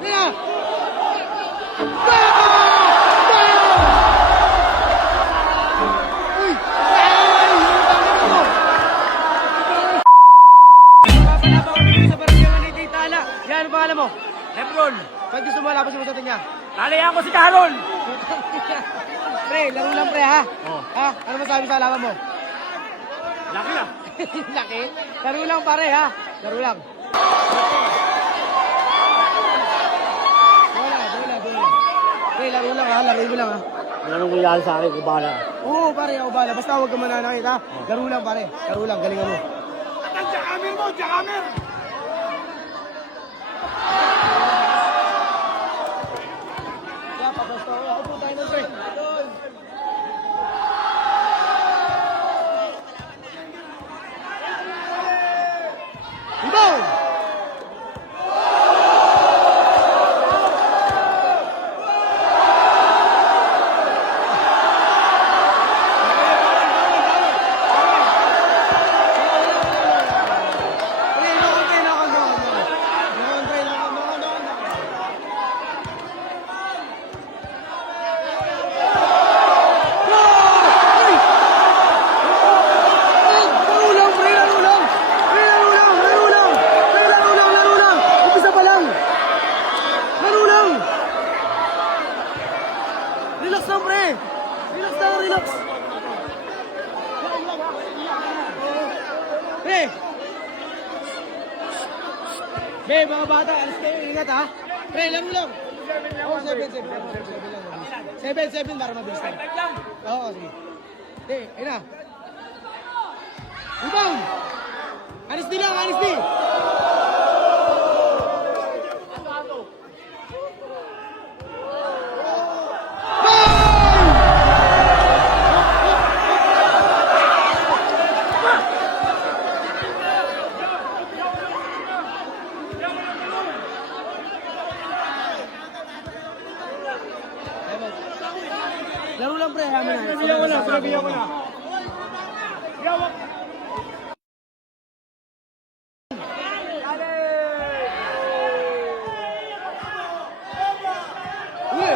Yan! Uy! Ay! Papalaban kami sa barangay ni Titala. Yan, ang pangalan mo? Lebron, Pag gusto mo, labas mo sa tinya. lalayan ko si Carol. Pre, laro lang pre ha? Oh. Ha? Ano masabi sa alaman mo? Laki na. Laki? Laro lang pare ha? Laro lang. Bola. Pre, laro lang ha? Laro mo lang ha? Anong nangyari sa akin? Kubala. Oo pare, ako bala. Basta huwag ka mananakit ha? Laro lang pare. Laro lang, galingan mo. Atan, Jakamir mo, Jakamir. Kaya papasto ako. Ako po tayo ng pre. Rebound! Relax lang, pre. Relax lang, relax. Pre. Be, mga bata, alis kayo. Ingat, ha? Pre, laro lang. Oo, 7-7 lang. 7-7 para mabilis lang. Oo, sige. Pre, ayun na. Rebound. Anis din lang, anis din. Laro lang pre, hamin na. Sinabihan ko na. Uy!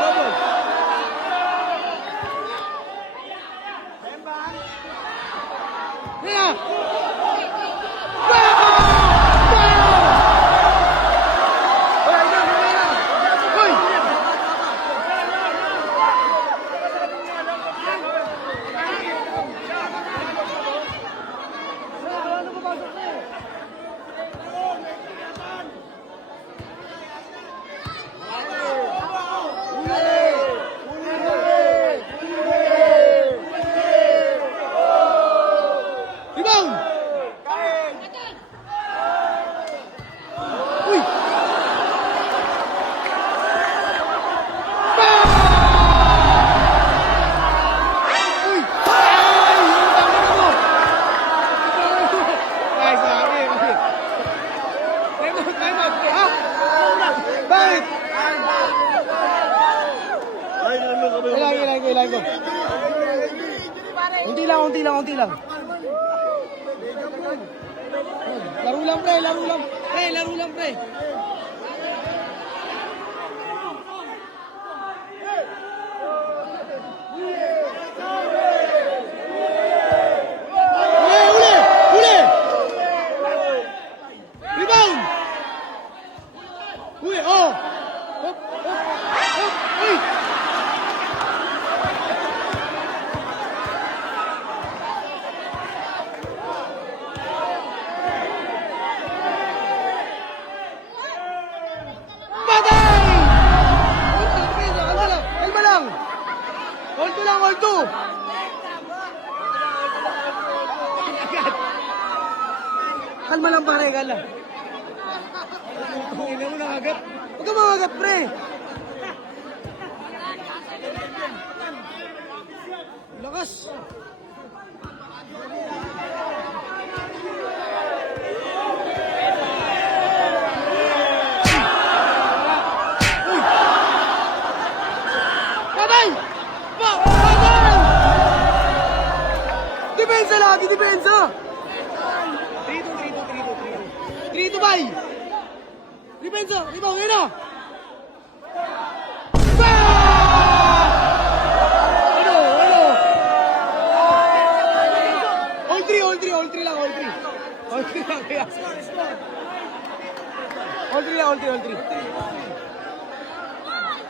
Double. Kaya! Uy! Rebound! Uy! Uy! Ay! Yung tama mo! Ay, sabi. Time out. Ha? Bakit? Ilang ko. Unti lang. Laro lang, pre. Laro lang, pre. Uli! Rebound! Uy, oh! Hop! Uy! Patay! Kalma lang! Hold 2! Kalma lang pare, kalma. Ina mo nakagat. Huwag ka makagat, pre. Lakas. Patay! Patay! Depensa lagi, depensa! Dito, bay! Depensa! Rebound, yun na! Ano? All three lang, all three. All three lang, kaya. All three.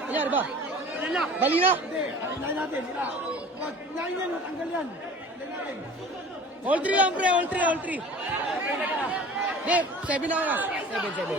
Yan, ba? Bali na? Hinahin natin. Hinahin yan, matanggal yan. All three lang, pre. All three. Hindi, 7 na nga. 7.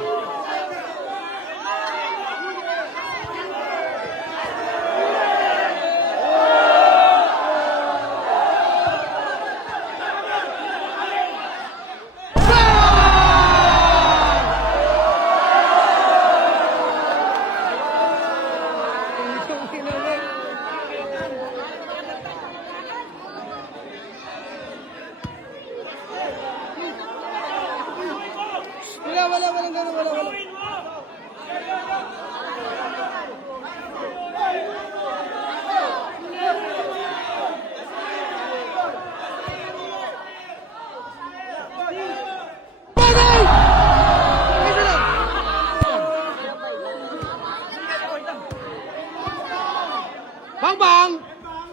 Walang gano'n, wala. Patay! Isa lang! Bang!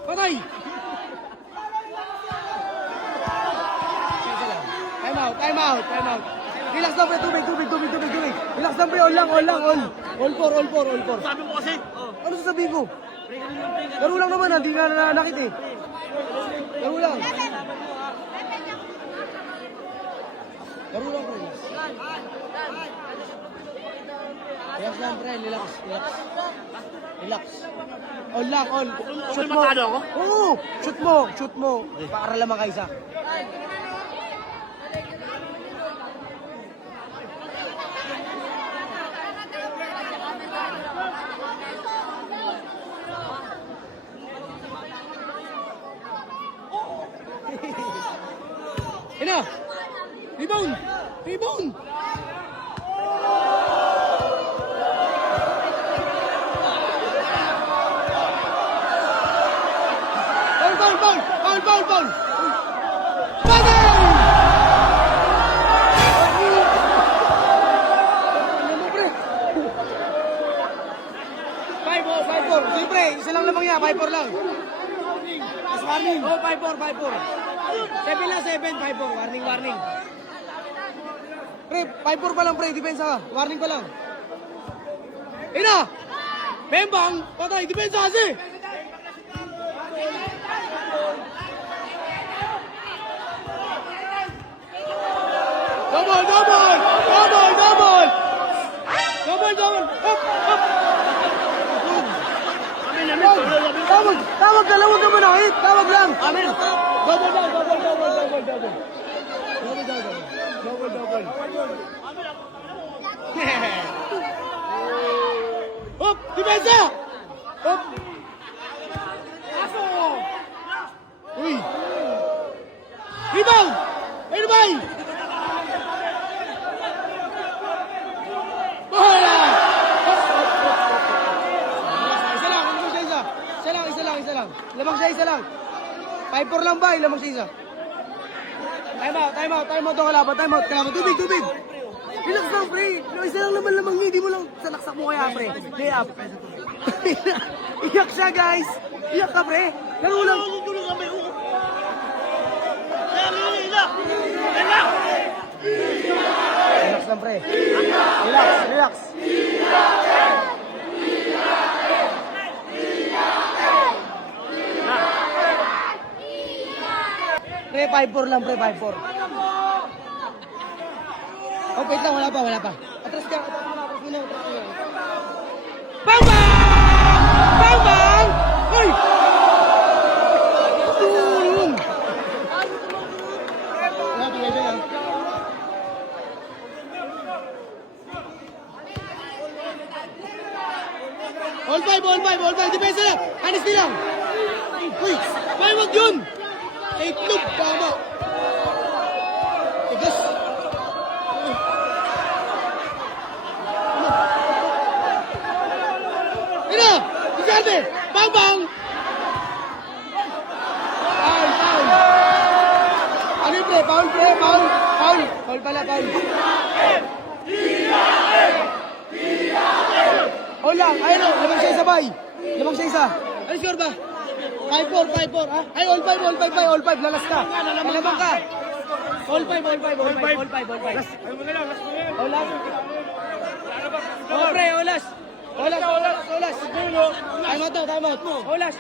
Patay! Isa lang. Time out. Relax lang, pre. Tubig. Relax lang, pre. All lang. All four. Sabi mo kasi. Ano sasabihin ko? Laro lang naman, hindi nga nananakit eh. Laro lang, pre. Relax lang, pre. Relax. All lang. Shoot mo. Matalo ako? Oo, shoot mo. Para lamang ka isa. Ina! Rebound! Foul! Patay! Ano mo, pre? 5-4. Siyempre, isa lang naman yan. 5-4 lang. Warning. Oh, 5-4. 7 lang, 5-4. Warning. Pre, 5-4 pa lang, pre. Depensa ka. Warning pa lang. Ina! Bembang! Patay, depensa kasi! Double! Tawag ka lang, huwag ka manakit. Tawag lang. Amen. Double. Hop! Depensa! Hop! Uy! Rebound! Ayun ba? Bahala! Isa lang. Lamang siya, isa lang. 5-4 lang ba? Lamang siya, isa. Time out. Doon kalaban. Time out. Tubig. Relax lang, pre. Isa lang naman lamang. Hindi mo lang salaksak mo kaya, pre. Lay up. Iyak siya, guys. Iyak ka, pre. Laro lang. Relax lang, pre. Relax. Pre, 5-4 lang, pre, 5-4. Oh, wait lang, wala pa. Atras muna. Bang! Hoy! Tulong! All five. Depensa lang. Honesty lang. Uy, wag yun. Itlog, tama. Tigas. Ina! Isalde! Bang! Foul! Ano yung pre? Foul, pre, foul. Foul. Foul pala, foul. Foul lang. Ayun o, lamang siya isa, bay. Lamang siya isa. Ay, sure ba? 5-4, 5-4, ha? Ay, all 5, all 5, bay, all 5. Lalas ka. Lamang ka. All 5, all 5, all 5, all 5, all 5. All last. Oh, pre, all last. All last, all last, all last. Time out, time out. All last.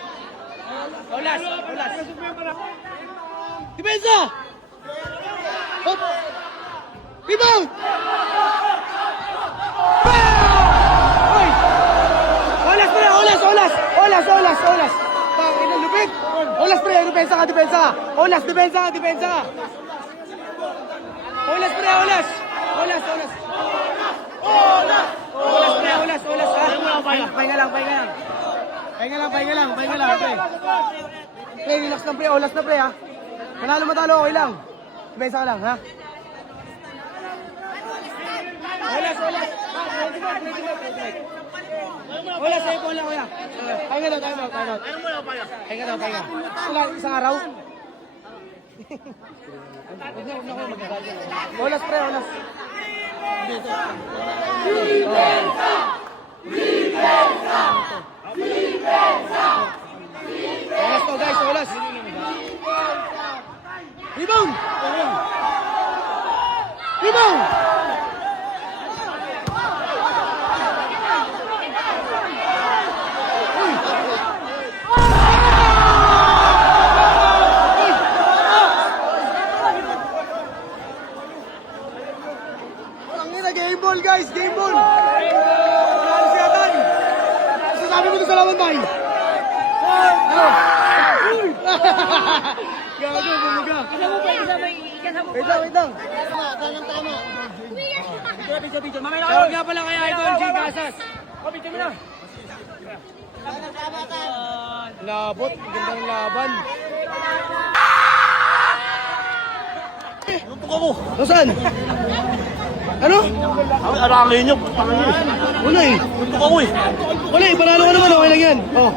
All last, all last. Depensa! Hop! Rebound! Hoy! Olas pre, olas, olas! Olas, olas, olas! Ina, lupit! Olas pre, depensa ka, depensa ka! Olas, depensa ka, depensa ka! Olas pre, olas! Olas, olas! Olas pre, olas, olas ha! Pahinga lang, pahinga lang! Pahinga lang, pahinga lang, pahinga lang, pre! Pre, relax lang pre, olas na pre ha! Manalo matalo, okay lang. Depensa ka lang, ha? Olas, olas. Olas, sa'yo po lang, kuya. Pahinga daw, time out, time out. Pahinga daw, pahinga. Isang araw? Olas, pre, olas. Olas to, guys, olas. Rebound! Rebound! Ang game ball guys, game ball! Si Atan! Sasabi mo ito sa laban ba? Gago, bumuga. Wait lang, wait lang. Tama. Tawag nga pala kay Idol G. Casas. Labot, ganda ng laban. Tutok ako. Nasaan? Ano? Arangin nyo. Wala eh. Tutok ako eh. Wala eh, panalo ka naman, okay lang yan. Oh.